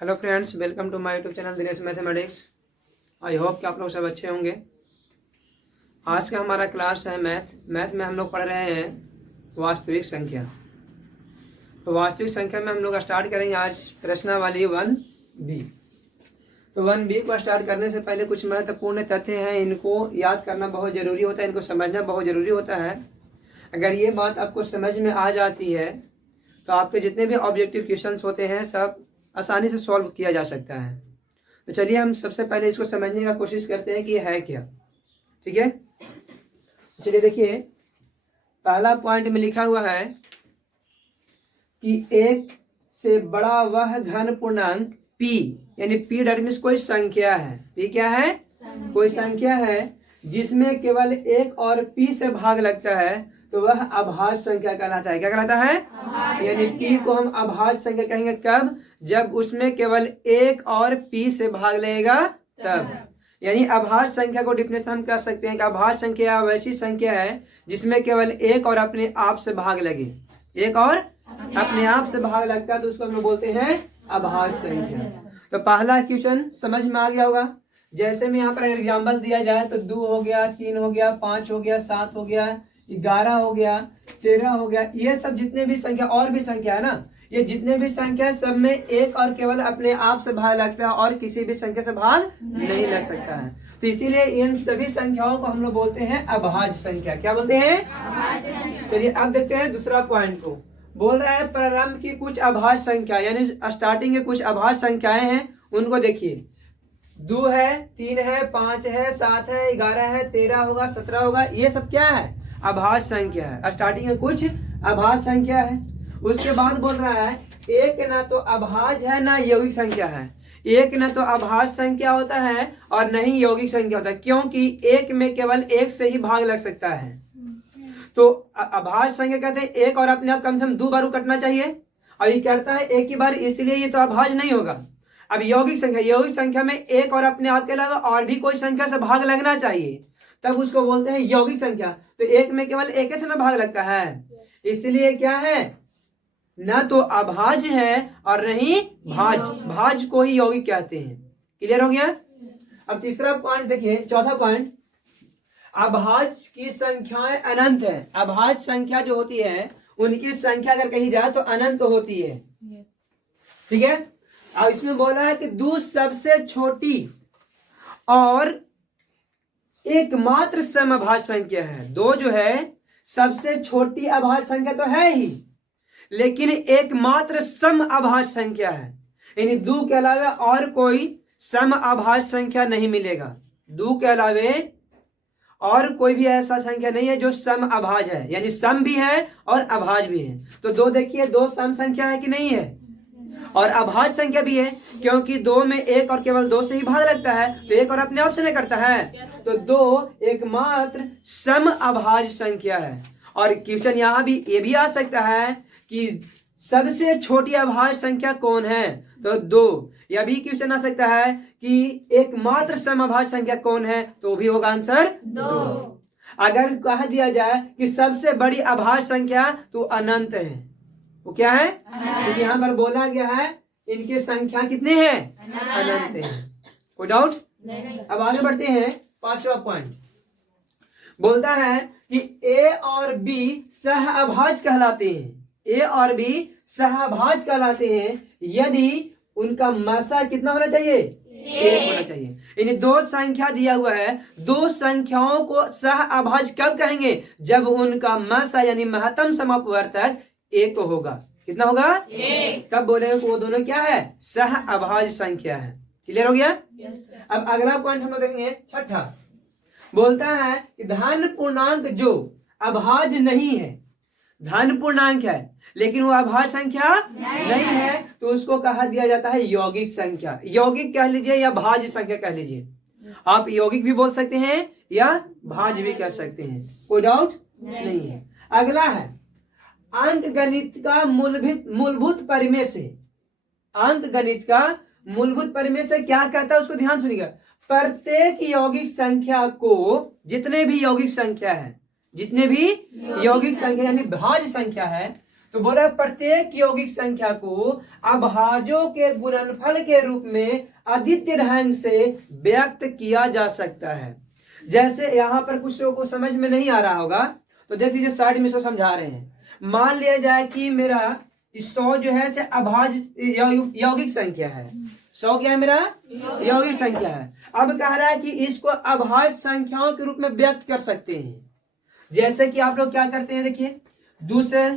Hello friends, welcome to my YouTube channel Dinesh mathematics. I hope कि आप लोग सब अच्छे होंगे। आज का हमारा क्लास है मैथ में हम लोग पढ़ रहे हैं वास्तविक संख्या। तो वास्तविक संख्या में हम लोग स्टार्ट करेंगे आज प्रश्नावली 1B। तो 1B को स्टार्ट करने से पहले कुछ महत्वपूर्ण तथ्य हैं, इनको याद करना बहुत ज़रूरी होता है, इनको समझना बहुत ज़रूरी होता है। अगर ये बात आपको समझ में आ जाती है तो आपके जितने भी ऑब्जेक्टिव क्वेश्चंस होते हैं सब आसानी से सॉल्व किया जा सकता है। तो चलिए हम सबसे पहले इसको समझने का कोशिश करते हैं कि ये है क्या। ठीक है, चलिए देखिए, पहला पॉइंट में लिखा हुआ है कि एक से बड़ा वह धन पूर्णांक p, यानी p डेट मीन्स कोई संख्या है। p क्या है? कोई संख्या है जिसमें केवल एक और p से भाग लगता है तो वह अभाज्य संख्या कहलाता है। क्या कहलाता है? यानी p को हम अभाज्य संख्या कहेंगे कब? जब उसमें केवल एक और p से भाग लगेगा तब। यानी अभाज्य संख्या को डिफिनेशन हम कर सकते हैं कि अभाज्य संख्या वैसी संख्या है जिसमें केवल एक और अपने आप से भाग लगे। एक और अपने आप से भाग लगता है तो उसको हम लोग बोलते हैं अभाज्य संख्या। तो पहला क्वेश्चन समझ में आ गया होगा। जैसे में यहाँ पर एग्जाम्पल दिया जाए तो 2 हो गया, 3 हो गया, 5 हो गया, 7 हो गया, 11 हो गया, 13 हो गया, ये सब जितने भी संख्या और भी संख्या है ना, ये जितने भी संख्या है सब में एक और केवल अपने आप से भाग लगता है और किसी भी संख्या से भाग नहीं लग सकता है। तो इसीलिए इन सभी संख्याओं को हम लोग बोलते हैं अभाज्य संख्या। क्या बोलते हैं? चलिए अब देखते हैं दूसरा पॉइंट को। बोल रहा है प्रारंभ की कुछ अभाज्य संख्या, यानी स्टार्टिंग के कुछ अभाज्य संख्याएं हैं, उनको देखिए। 2 है, 3 है, 5 है, 7 है, 11 है, 13 होगा, 17 होगा, ये सब क्या है? अभाज्य संख्या है। स्टार्टिंग में कुछ अभाज्य संख्या है। उसके बाद बोल रहा है एक ना तो अभाज्य है ना यौगिक संख्या है। एक ना तो अभाज्य संख्या होता है और नहीं यौगिक संख्या होता है, क्योंकि एक में केवल एक से ही भाग लग सकता है। तो अभाज्य संख्या कहते हैं एक और अपने आप कम से कम 2 बार कटना चाहिए, और ये करता है एक ही बार, इसलिए ये तो अभाज्य नहीं होगा। अब यौगिक संख्या में एक और अपने आप के अलावा और भी कोई संख्या से भाग लगना चाहिए, तब उसको बोलते हैं यौगिक संख्या। तो एक में केवल एक से ना भाग लगता है, इसलिए क्या है? ना तो अभाज्य है और नहीं भाज्य। भाज्य को ही यौगिक कहते हैं। क्लियर हो गया? अब तीसरा पॉइंट देखिए, चौथा पॉइंट, अभाज्य की संख्याएं अनंत है। अभाज्य संख्या जो होती है उनकी संख्या अगर कही जाए तो अनंत होती है। ठीक है। अब इसमें बोला है कि 2 सबसे छोटी और एकमात्र समअभाज्य संख्या है। 2 जो है सबसे छोटी अभाज्य संख्या तो है ही, लेकिन एकमात्र समअभाज्य संख्या है। यानी 2 के अलावा और कोई समअभाज्य संख्या नहीं मिलेगा। 2 के अलावा और कोई भी ऐसा संख्या नहीं है जो समअभाज्य है, यानी सम भी है और अभाज्य भी है। तो 2 देखिए, 2 सम संख्या है कि नहीं है, और अभाज्य संख्या भी है, क्योंकि 2 में एक और केवल 2 से ही भाग लगता है, तो एक और अपने आप से नहीं करता है। तो 2 एकमात्र समअभाज्य संख्या है। और क्वेश्चन यहाँ भी ये भी आ सकता है कि सबसे छोटी अभाज्य संख्या कौन है, तो 2। यह भी क्वेश्चन आ सकता है कि एकमात्र समअभाज्य संख्या कौन है, तो भी होगा आंसर 2। अगर कह दिया जाए कि सबसे बड़ी अभाज्य संख्या तो अनंत है, वो क्या है? क्योंकि यहाँ पर बोला गया है इनकी संख्या कितने हैं? अनंत है। कोई डाउट? अब आगे बढ़ते हैं। 5वां पॉइंट बोलता है कि ए और बी सहअभाज्य कहलाते हैं। ए और बी सहअभाज्य कहलाते हैं यदि उनका मसा कितना होना चाहिए? 1 होना चाहिए। यानी 2 संख्या दिया हुआ है, 2 संख्याओं को सहअभाज्य कब कहेंगे? जब उनका मसा यानी महत्तम समापवर्तक 1 होगा। कितना होगा? 1। तब बोलेंगे वो दोनों क्या है? सहअभाज्य संख्या है। क्लियर हो गया? अब अगला पॉइंट हम लोग देखेंगे, 6ठा। बोलता है कि धन पूर्णांक जो अभाज्य नहीं है, धन पूर्णांक है लेकिन वो अभाज्य संख्या नहीं है, तो उसको कहा दिया जाता है यौगिक संख्या। यौगिक कह लीजिए या भाज्य संख्या कह लीजिए। आप यौगिक भी बोल सकते हैं या भाज्य भी कह सकते हैं, कोई डाउट नहीं है। अगला है अंक गणित का मूलभूत परिमेय से। अंक गणित का मूलभूत परिमेय से क्या कहता है, उसको ध्यान सुनिएगा। प्रत्येक यौगिक संख्या को, जितने भी यौगिक संख्या है, जितने भी यौगिक संख्या यानी भाज्य संख्या है, तो बोला प्रत्येक यौगिक संख्या को अभाज्यों के गुणनफल के रूप में अद्वितीय ढंग से व्यक्त किया जा सकता है। जैसे यहाँ पर कुछ लोगों को समझ में नहीं आ रहा होगा तो देख लीजिए साइड में इसको समझा रहे हैं। मान लिया जाए कि मेरा 100 जो है से अभाज्य यौगिक संख्या है। 100 क्या है मेरा यौगिक संख्या है। अब कह रहा है कि इसको अभाज्य संख्याओं के रूप में व्यक्त कर सकते हैं। जैसे कि आप लोग क्या करते हैं, देखिए 2 से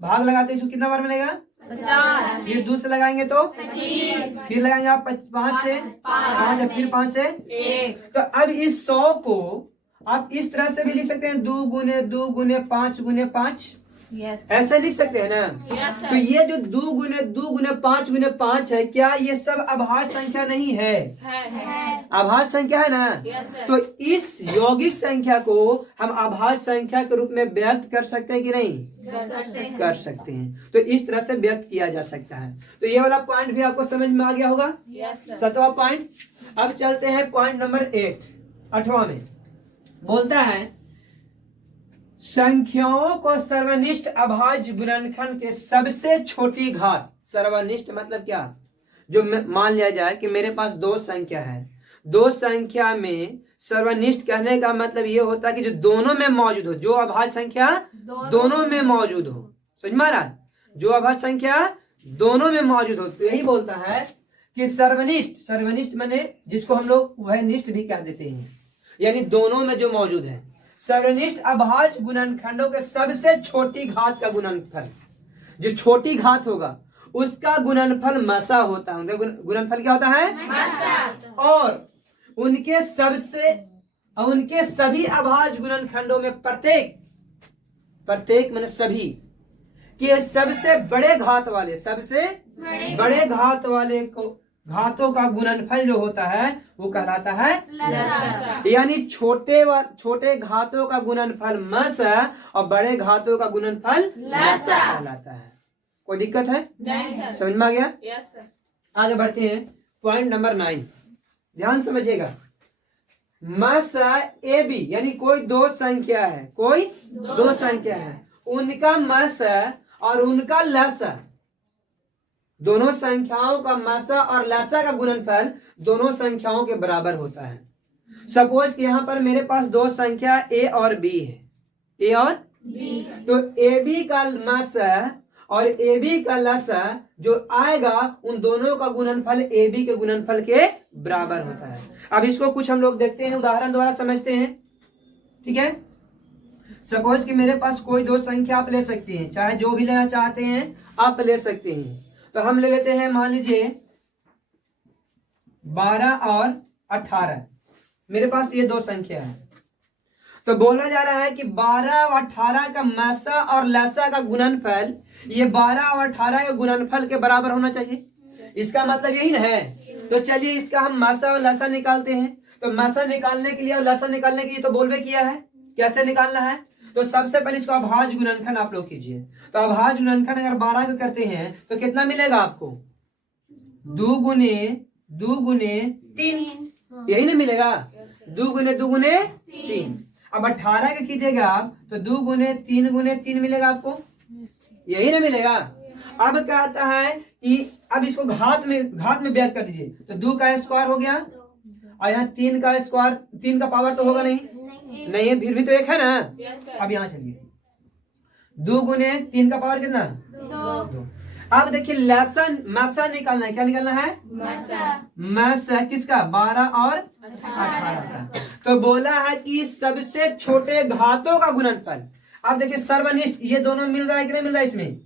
भाग लगाते हैं, इसको कितना बार मिलेगा 50। फिर 2 से लगाएंगे तो 25। फिर लगाएंगे आप 5 से 5 फिर 5 से 1। तो अब इस 100 को आप इस तरह से भी लिख सकते हैं 2 गुने 2 गुने 5 गुने 5 ऐसे लिख सकते हैं ना। तो ये जो 2 गुने 2 गुने 5 गुने 5 है, क्या ये सब अभाज्य संख्या नहीं है? अभाज्य संख्या है ना। तो इस यौगिक संख्या को हम अभाज्य संख्या के रूप में व्यक्त कर सकते हैं कि नहीं? कर सकते हैं। तो इस तरह से व्यक्त किया जा सकता है। तो ये वाला पॉइंट भी आपको समझ में आ गया होगा। 7वां पॉइंट। अब चलते हैं पॉइंट नंबर 8वां में बोलता है संख्याओं को सर्वनिष्ठ अभाज्य गुणनखंड के सबसे छोटी घात। सर्वनिष्ठ मतलब क्या? जो मान लिया जाए कि मेरे पास 2 संख्या है, 2 संख्या में सर्वनिष्ठ कहने का मतलब ये होता है कि जो दोनों में मौजूद हो, जो अभाज्य संख्या दोनों में मौजूद हो। समझ में आ रहा है? जो अभाज्य संख्या दोनों में मौजूद हो। तो यही बोलता है कि सर्वनिष्ठ, सर्वनिष्ठ माने जिसको हम लोग वह निष्ठ भी कह देते हैं, यानी दोनों में जो मौजूद है। सर्वनिष्ठ अभाज्य गुणनखंडों के सबसे छोटी घात का गुणनफल, जो छोटी घात होगा उसका गुणनफल मसा होता है। गुणनफल क्या होता है? मसा। और उनके सभी अभाज्य गुणनखंडों में प्रत्येक माने सभी के सबसे बड़े घात वाले, सबसे बड़े घात वाले को घातों का गुणनफल जो होता है वो कहलाता है लसा। यानी छोटे घातों का गुणनफल मसा और बड़े घातों का गुणनफल लसा कहलाता है। कोई दिक्कत है? नहीं। समझ में आ गया? Yes sir. आगे बढ़ते हैं पॉइंट नंबर 9। ध्यान समझिएगा। मसा ए बी यानी कोई 2 संख्या है, कोई 2 संख्या है, उनका मसा और उनका लसा, दोनों संख्याओं का मसा और लसा का गुणनफल दोनों संख्याओं के बराबर होता है। सपोज कि यहाँ पर मेरे पास 2 संख्या ए और बी है, ए और बी। तो ए बी का मसा और ए बी का लसा जो आएगा उन दोनों का गुणनफल ए बी के गुणनफल के बराबर होता है। अब इसको कुछ हम लोग देखते हैं, उदाहरण द्वारा समझते हैं। ठीक है। सपोज कि मेरे पास कोई 2 संख्या आप ले सकते हैं, चाहे जो भी लेना चाहते हैं आप ले सकते हैं। तो हम ले लेते हैं, मान लीजिए 12 और 18। मेरे पास ये 2 संख्या है। तो बोला जा रहा है कि 12 और 18 का मसा और लसा का गुणनफल ये 12 और 18 के गुणनफल के बराबर होना चाहिए। इसका मतलब यही ना है। तो चलिए इसका हम मसा और लसा निकालते हैं। तो मसा निकालने के लिए और लसा निकालने के लिए तो बोलबे किया है कैसे निकालना है। तो सबसे पहले इसको अभाज्य गुणनखंड आप लोग कीजिए। तो अभाज्य गुणनखंड अगर 12 का करते हैं तो कितना मिलेगा आपको? 2 गुने 3, यही ना मिलेगा। 2 गुने 3। अब 18 का कीजिएगा आप तो 2 गुने 3 मिलेगा आपको, यही ना मिलेगा। अब कहता है कि अब इसको घात में व्यक्त कर दीजिए। तो 2 का स्क्वायर हो गया और यहाँ 3 का स्क्वायर, 3 का पावर तो होगा नहीं है, फिर भी तो 1 है ना। अब यहाँ चलिए 2 गुने 3 का पावर कितना? 2। अब देखिए मसा निकालना है। क्या निकालना है? मसा किसका? 12 और 18 का। तो बोला है कि सबसे छोटे घातों का गुणनफल। अब देखिए सर्वनिष्ठ ये दोनों मिल रहा है कि नहीं मिल रहा है? इसमें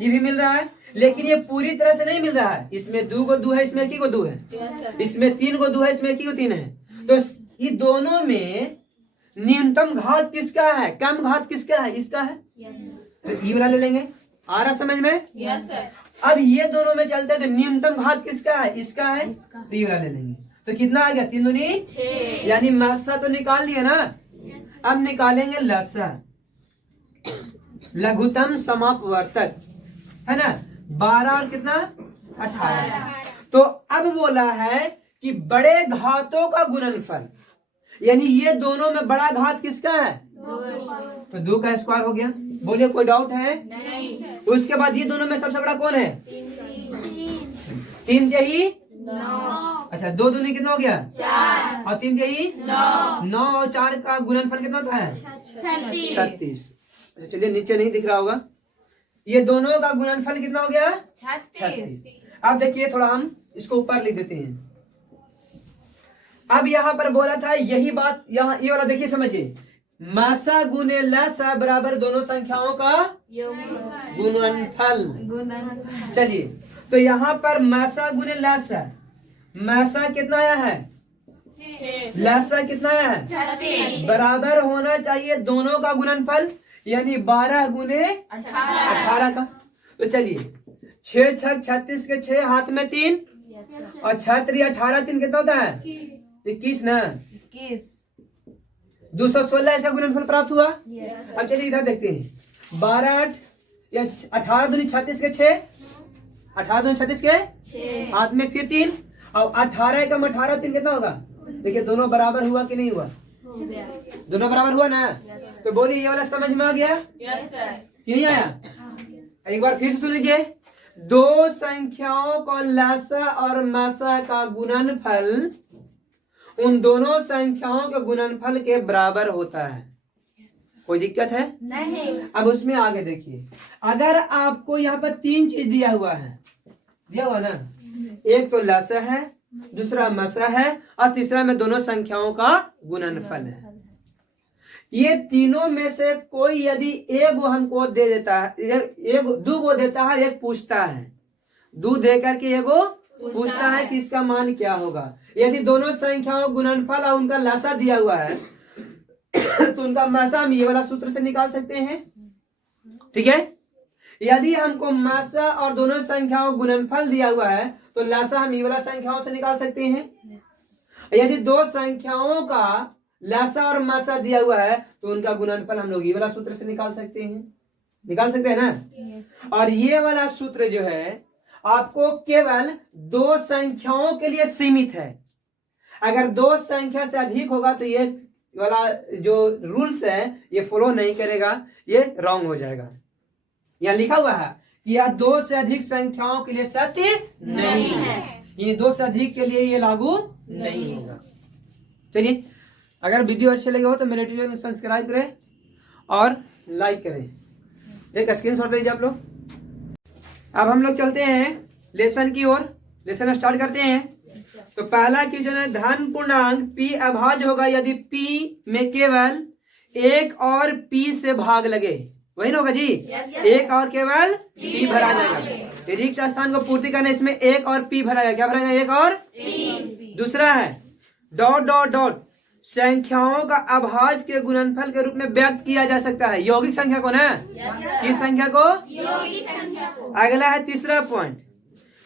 ये भी मिल रहा है, लेकिन ये पूरी तरह से नहीं मिल रहा है। इसमें 2 को 2 है, इसमें 1 को 2 है, इसमें 3 को 2 है, इसमें 1 को 3 है। तो ये दोनों में न्यूनतम घात किसका है? कम घात किसका है? इसका है। तो ये वाला ले लेंगे। आ रहा समझ में? Yes sir. अब ये दोनों में चलते हैं तो न्यूनतम घात किसका है? इसका है। तो ये वाला ले लेंगे। तो कितना आ गया? 3 दूनी 6। यानी मसा तो निकाल लिया ना। अब निकालेंगे लसा, लघुत्तम समापवर्तक है ना। 12 और कितना? 18। तो अब बोला है कि बड़े घातों का गुणनफल, यानी ये दोनों में बड़ा घात किसका है? तो 2 का स्क्वायर हो गया। बोलिए कोई डाउट है? नहीं। उसके बाद ये दोनों में सबसे बड़ा कौन है? 3 यही। 9। अच्छा 2 दूनी कितना हो गया? 4। और 3 यही 9। 9 और 4 का गुणनफल कितना होता है? 36। 36। अच्छा चलिए नीचे नहीं दिख रहा होगा, ये दोनों का गुणनफल कितना हो गया? 36। अब देखिए थोड़ा हम इसको ऊपर लिख देते हैं। अब यहाँ पर बोला था यही बात, यहाँ ये वाला देखिए समझिए, मासा गुने लसा बराबर दोनों संख्याओं का गुणनफल। चलिए तो यहाँ पर मासा गुने लसा, मासा कितना आया है? 6। लसा कितना आया है? 36। बराबर होना चाहिए दोनों का गुणनफल, यानी 12 गुने 18 का। तो चलिए 6 6 36 के 6 हाथ में 3 और 6 3 18 3 कितना होता है? 21 ना? 216 ऐसा गुणनफल प्राप्त हुआ। अब चलिए इधर देखते हैं, 12 8 या 18 दूनी 36 के 6, 18 दूनी 36 के हाथ में फिर 3 और 18 एकम 18 3 कितना होगा? देखिए दोनों बराबर हुआ कि नहीं हुआ? दोनों बराबर हुआ ना? तो बोलिए ये वाला समझ में आ गया? नहीं आया? एक बार फिर से सुन लीजिए, दो संख्याओं को लसा और मासा का गुणनफल उन दोनों संख्याओं के गुणनफल के बराबर होता है। कोई दिक्कत है? नहीं। अब उसमें आगे देखिए, अगर आपको यहाँ पर 3 चीज दिया हुआ है, दिया हुआ ना, एक तो लसा है, दूसरा मसा है और तीसरा में दोनों संख्याओं का गुणनफल है। ये तीनों में से कोई यदि एक हमको दे देता है, एक 2 को देता है, एक पूछता है, 2 दे करके एगो पूछता है कि इसका मान क्या होगा। यदि दोनों संख्याओं गुणनफल और उनका लसा दिया हुआ है तो उनका मसा हम ये वाला सूत्र से निकाल सकते हैं। ठीक है, यदि हमको मासा और दोनों संख्याओं गुणनफल दिया हुआ है तो लसा हम ये वाला संख्याओं से निकाल सकते हैं। यदि दो संख्याओं का लसा और मासा दिया हुआ है तो उनका गुणनफल हम लोग ये वाला सूत्र से निकाल सकते हैं। निकाल सकते हैं ना? और ये वाला सूत्र जो है आपको केवल 2 संख्याओं के लिए सीमित है। अगर 2 संख्या से अधिक होगा तो ये वाला जो रूल्स है ये फॉलो नहीं करेगा, ये रॉन्ग हो जाएगा। यहाँ लिखा हुआ है कि यह 2 से अधिक संख्याओं के लिए सत्य नहीं है, ये 2 से अधिक के लिए ये लागू नहीं होगा। चलिए, अगर वीडियो अच्छे लगे हो तो मेरे चैनल को सब्सक्राइब करें और लाइक करें। एक स्क्रीनशॉट लीजिए आप लोग। अब हम लोग चलते हैं लेसन की ओर, लेसन स्टार्ट करते हैं। तो पहला क्वेश्चन है, धन पूर्णांक p अभाज्य होगा यदि p में केवल 1 और p से भाग लगे। वही ना होगा जी? एक और केवल p भरा जाएगा। रिक्त स्थान को पूर्ति करने इसमें 1 और p भरा जाएगा। क्या भरा जाएगा? 1 और p। दूसरा है डॉट डॉट डॉट संख्याओं का अभाज्य के गुणनफल के रूप में व्यक्त किया जा सकता है। यौगिक संख्या को ना? किस संख्या को? यौगिक संख्या को। अगला है तीसरा पॉइंट,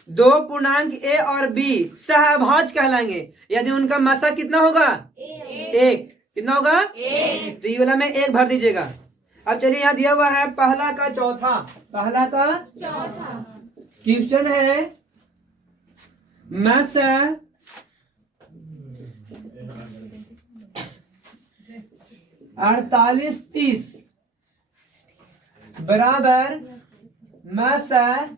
2 पूर्णांक a और b सहअभाज्य कहलाएंगे यदि उनका मसा कितना होगा? 1। कितना होगा? 1। तो ये वाला में 1 भर दीजिएगा। अब चलिए यहाँ दिया हुआ है पहला का चौथा, पहला का चौथा क्वेश्चन है, मसा 48 30 बराबर मसा,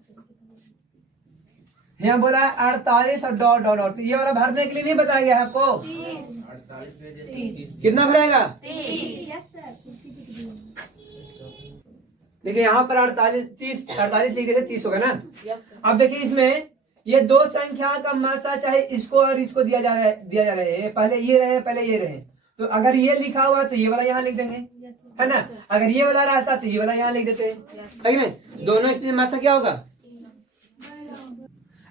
यहाँ बोला 48 और डॉट डॉट डॉट। तो ये वाला भरने के लिए नहीं बताया गया है आपको? 30। कितना भरेगा? 30। देखिए यहाँ पर 48 लिख देते 30 होगा ना? अब देखिए इसमें ये 2 संख्या का मासा चाहे इसको और इसको दिया जा रहा है, पहले ये रहे पहले ये रहे, तो अगर ये लिखा हुआ तो ये वाला यहाँ लिख देंगे, है ना? अगर ये वाला रहता तो ये वाला यहाँ लिख देते, है कि नहीं? दोनों इसमें मासा क्या होगा?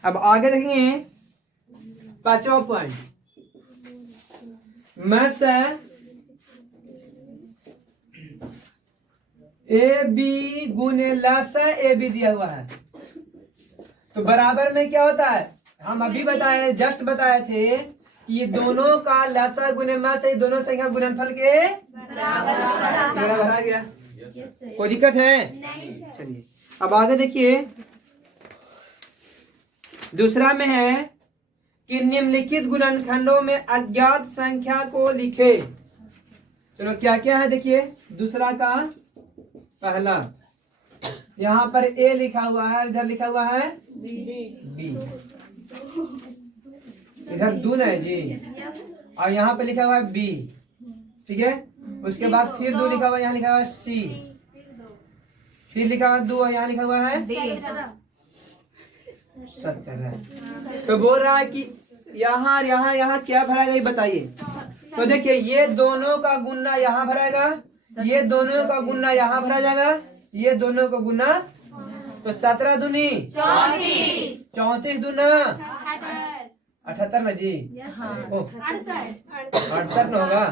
अब आगे देखेंगे 5वां पॉइंट, मसा ए बी गुने लसा ए बी दिया हुआ है, तो बराबर में क्या होता है? हम अभी बताए, जस्ट बताए थे कि ये दोनों का लसा गुने मसा, ये दोनों संख्या गुणनफल के बराबर आ गया। कोई दिक्कत है? चलिए अब आगे देखिए, दूसरा में है कि निम्नलिखित गुणनखंडों में अज्ञात संख्या को लिखे। चलो क्या क्या है देखिए, दूसरा का पहला, यहाँ पर ए लिखा हुआ है, इधर लिखा हुआ है बी, इधर दून है जी, और यहाँ पे लिखा हुआ है बी, ठीक है। उसके बाद फिर दो लिखा हुआ है, यहाँ लिखा हुआ है सी, फिर लिखा हुआ है दो, यहाँ लिखा हुआ है 17। तो बोल रहा है कि यहाँ यहाँ यहाँ क्या भराएगा ये बताइए। तो देखिए ये दोनों का गुना यहाँ भराएगा, ये दोनों का गुना यहाँ भरा जाएगा, ये दोनों का गुना, तो 17 दूनी 34 दूना 78 ना जी, 68 ना होगा।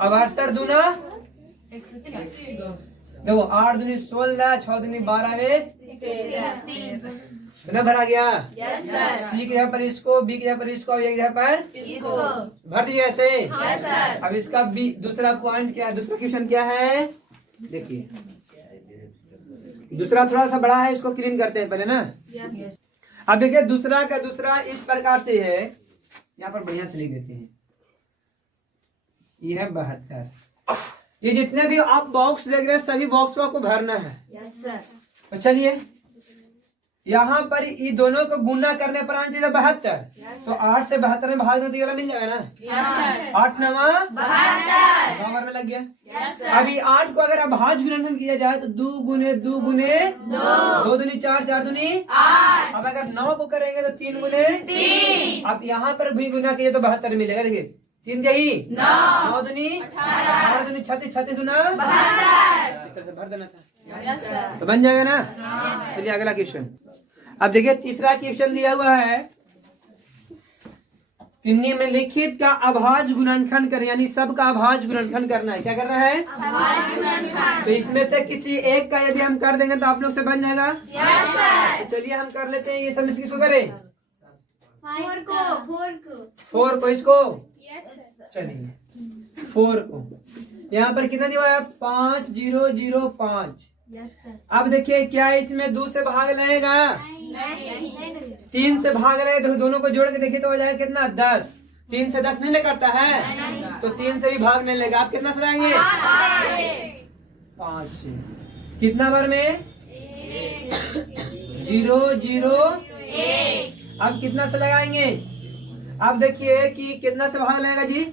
अब 68 दूना देखो, 8 दूनी 16, 6 दूनी 12, कितना भरा गया? सी के यहाँ पर इसको, बी के यहाँ पर इसको, ये यहाँ पर भर दीजिए ऐसे। अब इसका बी दूसरा पॉइंट क्या है, दूसरा क्वेश्चन क्या है देखिए, दूसरा थोड़ा सा बड़ा है, इसको क्लीन करते हैं पहले ना। अब देखिए दूसरा का दूसरा इस प्रकार से है, यहाँ पर बढ़िया से लिख देते हैं, ये है 72। ये जितने भी आप बॉक्स देख रहे हैं सभी बॉक्स को आपको भरना है। तो चलिए यहाँ पर ये दोनों को गुना करने पर आना चाहिए 72, तो 8 से 72 में भाग दो तो ये वाला मिल जाएगा ना। 8 नवा 72 में लग गया। अभी 8 को अगर अभाज्य गुणनखंड किया जाए तो 2 गुने 2 गुने 2 दूनी 4, 4 दूनी 8। अब अगर 9 को करेंगे तो 3 गुने 3। अब यहाँ पर भी गुना किए तो 72 मिलेगा। देखिए 3 यही 9 दूनी 18 दूनी 36, 36 दूना 72। इस तरह से भर देना था तो बन जाएगा ना। चलिए अगला क्वेश्चन। अब देखिए तीसरा क्वेश्चन दिया हुआ है कि निम्नलिखित का अभाज्य गुणनखंड करें, यानी सब का अभाज्य गुणनखंड करना है। क्या करना है? तो इसमें से किसी एक का यदि हम कर देंगे तो आप लोग से बन जाएगा। तो चलिए हम कर लेते हैं। ये सब किसको करें? 4 को, इसको चलिए 4 को। यहाँ पर कितना दिया है? 5 0 0 5। अब देखिए क्या इसमें 2 से भाग लगेगा? 3 से भाग लगे तो दोनों को जोड़ के देखिए तो हो जाएगा कितना? 10। 3 से 10 नहीं निकलता है तो 3 से भी भाग नहीं लेगा। आप कितना से लगाएंगे? 5 से। कितना बार में? 0 0 1। अब कितना से लगाएंगे? अब देखिए कि कितना से भाग लगेगा जी?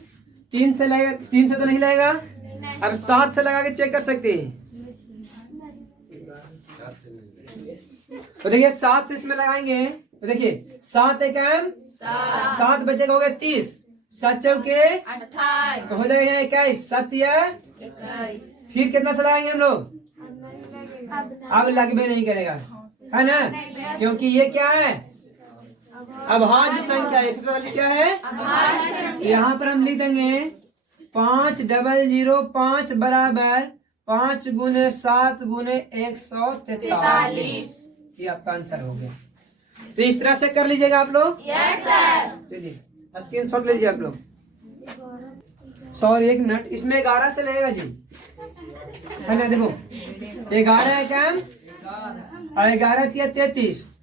3 से लगेगा। 3 से तो नहीं लगेगा। अब 7 से लगा के चेक कर सकते हैं। तो देखिए 7 से इसमें लगाएंगे तो देखिए 7 एकम 7 बचेगा, हो गया 30। 7 चौके 28 तो हो जाएगा 21। 7 या 21। फिर कितना से लगाएंगे हम लोग? अब लगभग नहीं करेगा, है ना, क्योंकि ये क्या है? अभाज्य संख्या है। क्या है? यहाँ पर हम लिख देंगे 5 0 0 5 बराबर 5 गुने 7 गुने 143। ये आपका आंसर हो गया। तो इस तरह से कर लीजिएगा आप लोग। चलिए स्क्रीनशॉट ले लीजिए आप लोग। सॉरी 1 मिनट, इसमें 11 से लगेगा जी, है ना। देखो 11 है क्या? 11 किया 33,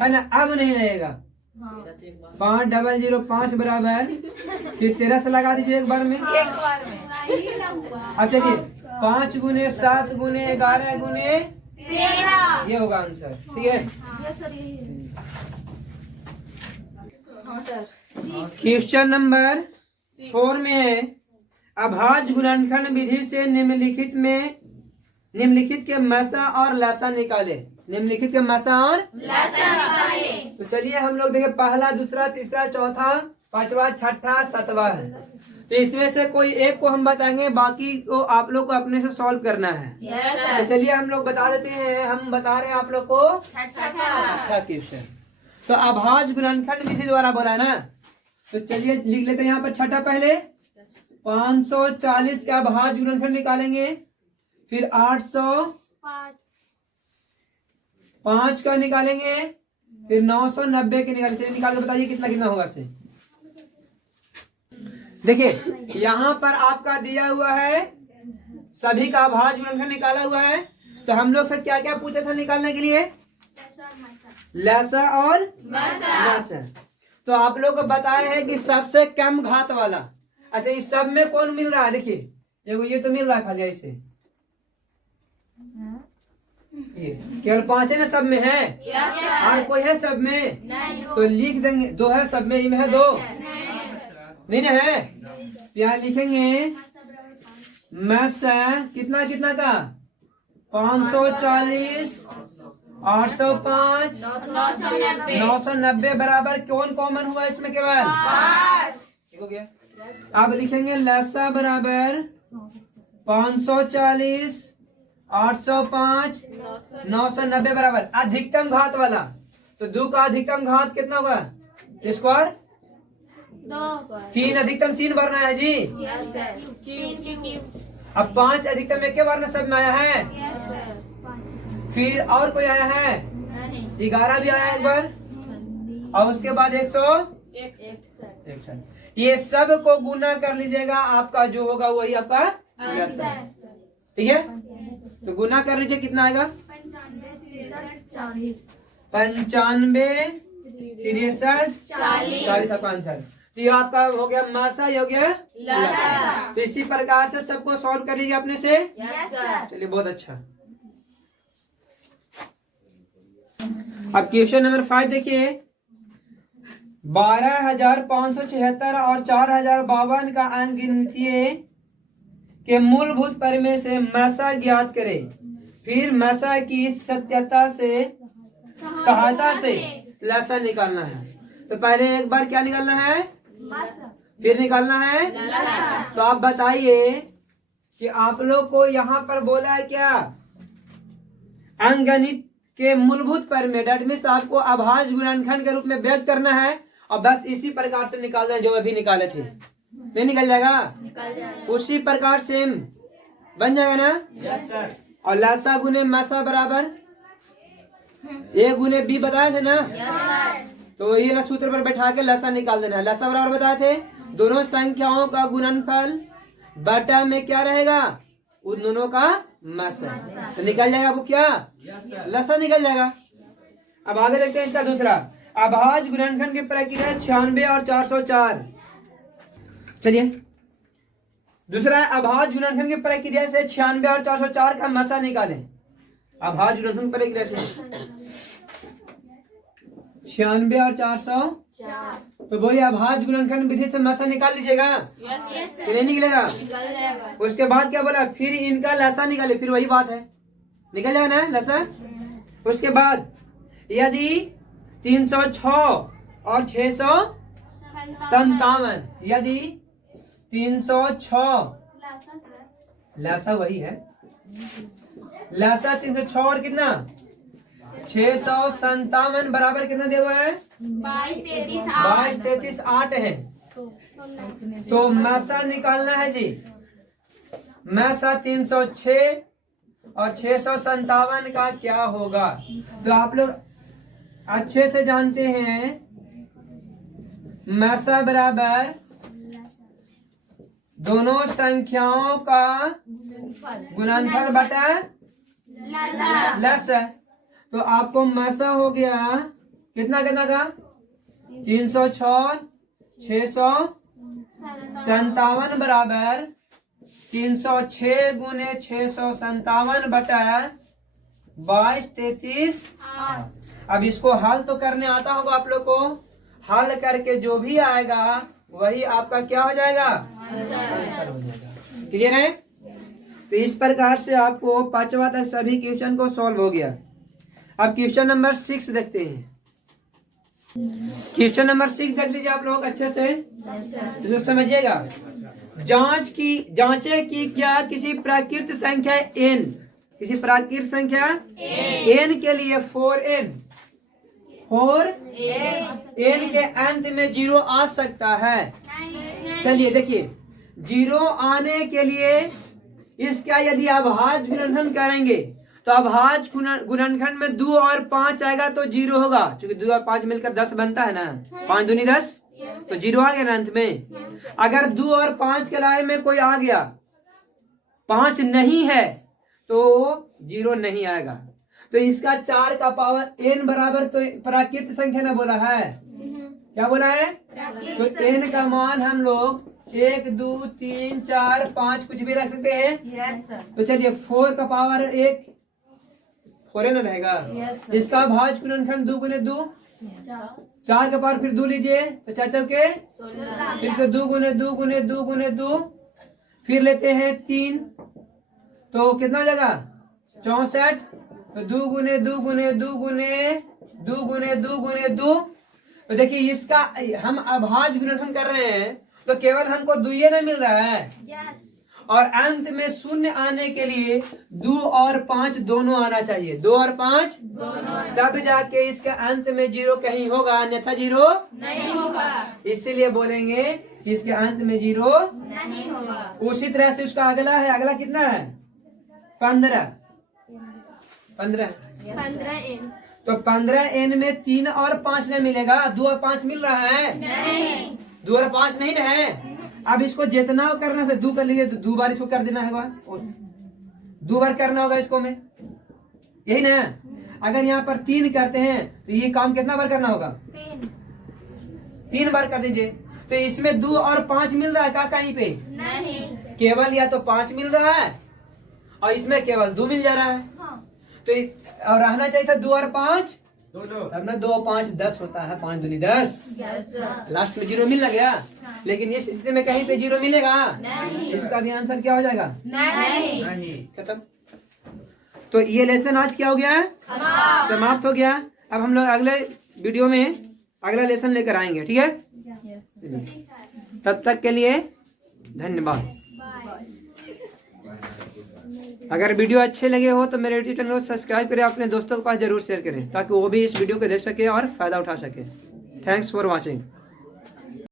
है ना। अब नहीं लगेगा। 5 0 0 5 बराबर फिर 13 से लगा दीजिए एक बार में। अब चलिए 5 गुने 7 गुने 11 गुने 13, ये होगा आंसर। ठीक है। क्वेश्चन नंबर 4 में है अभाज्य गुणनखंड विधि से निम्नलिखित के मसा और लसा निकाले। निम्नलिखित के मसा और लसा निकाले। तो चलिए हम लोग देखें, पहला दूसरा तीसरा चौथा पांचवा छठा सातवां है। तो इसमें से कोई एक को हम बताएंगे, बाकी को आप लोग को अपने से सॉल्व करना है। तो चलिए हम लोग बता देते हैं। हम बता रहे हैं आप लोग को छठा क्वेश्चन। तो अभाज्य गुणनखंड विधि द्वारा बोला है ना। तो चलिए लिख लेते हैं यहाँ पर छठा। पहले 540 का अभाज्य गुणनखंड निकालेंगे, फिर 805 का निकालेंगे, फिर 990 के निकालेंगे। चलिए निकाल के बताइए कितना कितना होगा से। देखिए यहाँ पर आपका दिया हुआ है सभी का अभाज्य गुणनखंड निकाला हुआ है। तो हम लोग से क्या क्या पूछा था निकालने के लिए? लसा और मसा। तो आप लोग को बताया है कि सबसे कम घात वाला। अच्छा इस सब में कौन मिल रहा है? देखिए ये तो मिल रहा खाली ऐसे, ये केवल 5 है ना, सब में है? Yes sir. और कोई है सब में? नहीं। तो लिख देंगे 2 है सब में, इनमें है 2 नहीं ना है? यहाँ लिखेंगे मैसा कितना कितना का 540 805 990 990 बराबर कौन कॉमन हुआ इसमें केवल? 5। ठीक हो गया। अब लिखेंगे लसा बराबर 540 805 990 बराबर अधिकतम घात वाला। तो 2 का अधिकतम घात कितना होगा? स्क्वायर 3 अधिकतम 3 भरना है जी। Yes sir. 3 की क्यूब। अब 5 अधिकतम एक के बार सब में आया है। Yes sir. फिर और कोई आया है? नहीं। 11 भी आया एक बार, और उसके बाद 1 सर। ये सब को गुना कर लीजिएगा, आपका जो होगा वही आपका लसा। ठीक है, तो गुना कर लीजिए, कितना आएगा? 95 63 40 आपका आंसर। तो ये आपका हो गया मासा, ये हो गया लसा। तो इसी प्रकार से सबको सॉल्व कर लीजिए अपने से। Yes sir. चलिए बहुत अच्छा। अब क्वेश्चन नंबर 5 देखिए, 12,576 और 4,052 का अंक गिनतीय के मूलभूत परिमेय से मैसा ज्ञात करें। फिर मैसा की सहायता से लसा निकालना है। तो पहले एक बार क्या निकालना है, फिर निकालना है। तो आप बताइए कि आप लोग को यहाँ पर बोला है क्या, अंकगणित के मूलभूत परिमेय, डेट मीन्स आपको अभाज्य गुणनखंड के रूप में व्यक्त करना है, और बस इसी प्रकार से निकालना है जो अभी निकाले थे। नहीं निकल जाएगा? निकल जाएगा। उसी प्रकार सेम बन जाएगा ना? Yes sir. और लसा गुने मैसा बराबर ए गुने बी बताए थे ना? Yes sir. तो ये सूत्र पर बैठा के लसा निकाल देना है। लसा बराबर बताए थे दोनों संख्याओं का गुणनफल बटा में क्या रहेगा, उन दोनों का मैसा। तो निकल जाएगा वो क्या, लसा निकल जाएगा। अब आगे देखते हैं इसका दूसरा, अभाज्य गुणनखंड की प्रक्रिया 96 और 404। चलिए दूसरा है, अभाज्य गुणनखंड की प्रक्रिया से 96 और 404 का मैसा निकालें। अभाज्य गुणनखंड प्रक्रिया से 96 और 404, तो बोलिए अभाज्य गुणनखंड विधि से मैसा निकाल लीजिएगा। यस नहीं निकलेगा? निकल जाएगा। उसके बाद क्या बोला, फिर इनका लसा निकाले, फिर वही बात है, निकल जाएगा ना लसा। उसके बाद यदि 306 और 657, यदि 306 लसा वही है, लसा 306 और कितना 657 बराबर कितना दिया हुआ है? 22 33 22 33 8 है। तो मैसा निकालना है जी। मैसा 306 और 657 का क्या होगा? तो आप लोग अच्छे से जानते हैं, मैसा बराबर दोनों संख्याओं का गुणनफल बटा लसा। तो आपको मैसा हो गया कितना कितना का 306 657 बराबर 306 गुने 657 बटा 22 33। अब इसको हल तो करने आता होगा आप लोग को, हल करके जो भी आएगा वही आपका क्या हो जाएगा, आंसर हो जाएगा। क्लियर है? तो इस प्रकार से आपको 5वां तक सभी क्वेश्चन को सॉल्व हो गया। अब क्वेश्चन नंबर 6 देखते हैं। क्वेश्चन नंबर 6 देख लीजिए आप लोग अच्छे से, इसको समझिएगा। जांचे कि क्या किसी प्राकृत संख्या n, किसी प्राकृत संख्या n के लिए 4n के अंत में 0 आ सकता है। चलिए देखिए, 0 आने के लिए इसका यदि अभाज्य गुणनखंड करेंगे तो अभाज्य गुणनखंड में 2 और 5 आएगा तो 0 होगा, क्योंकि 2 और 5 मिलकर 10 बनता है ना, 5 दूनी 10, तो 0 आ गया ना अंत में। अगर 2 और 5 के लाए में कोई आ गया, 5 नहीं है तो 0 नहीं आएगा। तो इसका 4 का पावर n बराबर, तो प्राकृत संख्या ना बोला है, क्या बोला है? तो n का मान हम लोग 1 2 3 4 5 कुछ भी रख सकते हैं। Yes sir. तो चलिए 4 का पावर 1 4 ना रहेगा। यस इसका भाज गुणनखंड 2 गुने 2, 4 का पावर फिर 2 लीजिए तो 4 चौके, 16। फिर इसको 2 गुने 2 गुने 2 गुने 2, फिर लेते हैं 3 तो कितना हो जाएगा 64। तो 2 गुने 2 गुने 2 गुने 2 गुने 2 गुने 2। तो देखिए इसका हम अभाज्य गुणनखंड कर रहे हैं तो केवल हमको 2 ही ना मिल रहा है, यस। और अंत में शून्य आने के लिए 2 और 5 दोनों आना चाहिए। 2 और 5 दोनों तब जाके इसके अंत में 0 कहीं होगा, अन्यथा 0 नहीं होगा। इसीलिए बोलेंगे कि इसके अंत में 0 नहीं होगा। उसी तरह से उसका अगला है, अगला कितना है 15 15। 15n। तो 15n में 3 और 5 नहीं मिलेगा, 2 और 5 मिल रहा है, नहीं। 2 और 5 नहीं ना है। अब इसको जितना करना से 2 कर लीजिए तो 2 बार इसको कर देना है, 2 बार करना होगा इसको में, यही ना। अगर यहाँ पर 3 करते हैं तो ये काम कितना बार करना होगा 3 बार कर दीजिए। तो इसमें 2 और 5 मिल रहा है का कहीं पे, नहीं। केवल या तो 5 मिल रहा है और इसमें केवल 2 मिल जा रहा है। तो और रहना चाहिए था 2 और 5 तब ना 2 और 5 10 होता है, 5 दूनी 10। Yes sir. लास्ट में 0 मिल गया, लेकिन इस स्थिति में कहीं पे 0 मिलेगा, नहीं। इसका भी आंसर क्या हो जाएगा नहीं। खत्म। तो ये लेसन आज क्या हो गया है, समाप्त हो गया। अब हम लोग अगले वीडियो में अगला लेसन लेकर आएंगे, ठीक है। तब तक के लिए धन्यवाद। अगर वीडियो अच्छे लगे हो तो मेरे यूट्यूब चैनल को सब्सक्राइब करें, अपने दोस्तों के पास जरूर शेयर करें ताकि वो भी इस वीडियो को देख सके और फायदा उठा सके। Thanks for watching.